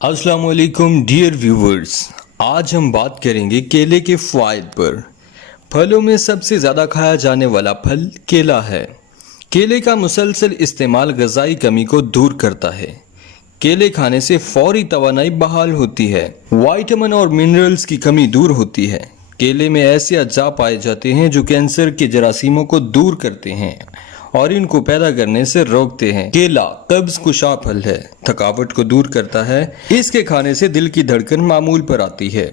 अस्सलाम वालेकुम dear viewers, आज हम बात करेंगे केले के फ़वाइद पर। फलों में सबसे ज़्यादा खाया जाने वाला फल केला है। केले का मुसलसल इस्तेमाल ग़िज़ाई कमी को दूर करता है। केले खाने से फौरी तवानाई बहाल होती है। विटामिन और मिनरल्स की कमी दूर होती है। केले में ऐसे अज्जा पाए जाते हैं जो कैंसर के जरासीमों को दूर करते हैं और इनको पैदा करने से रोकते हैं। केला कब्ज कुशा फल है, थकावट को दूर करता है। इसके खाने से दिल की धड़कन मामूल पर आती है।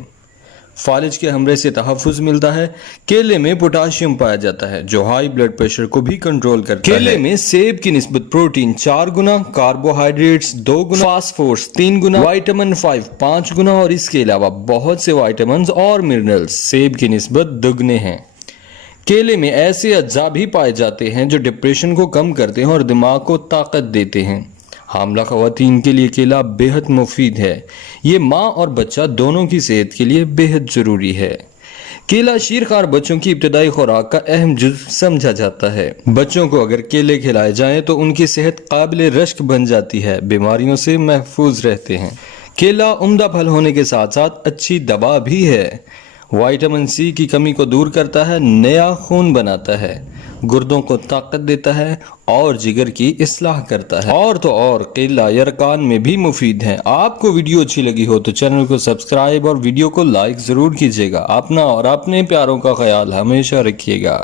फालिज के हमले से तहफ़्फ़ुज़ मिलता है। केले में पोटाशियम पाया जाता है जो हाई ब्लड प्रेशर को भी कंट्रोल करता है। केले में सेब की निस्बत प्रोटीन 4 गुना, कार्बोहाइड्रेट्स 2 गुना, फास्फोरस 3 गुना, विटामिन 5 5 गुना और इसके अलावा बहुत से विटामिन और मिनरल्स सेब की निस्बत दुगने हैं। केले में ऐसे अज्जा भी पाए जाते हैं जो डिप्रेशन को कम करते हैं और दिमाग को ताकत देते हैं। हामला ख़वातीन के लिए केला बेहद मुफीद है। ये माँ और बच्चा दोनों की सेहत के लिए बेहद ज़रूरी है। केला शीरखार बच्चों की इब्तदाई खुराक का अहम जुज़ समझा जाता है। बच्चों को अगर केले खिलाए जाएं तो उनकी सेहत काबिल रश्क बन जाती है, बीमारियों से महफूज रहते हैं। केला उम्दा फल होने के साथ साथ अच्छी दवा भी है। विटामिन सी की कमी को दूर करता है, नया खून बनाता है, गुर्दों को ताकत देता है और जिगर की इस्लाह करता है। और तो और केला यरकान में भी मुफीद है। आपको वीडियो अच्छी लगी हो तो चैनल को सब्सक्राइब और वीडियो को लाइक ज़रूर कीजिएगा। अपना और अपने प्यारों का ख्याल हमेशा रखिएगा।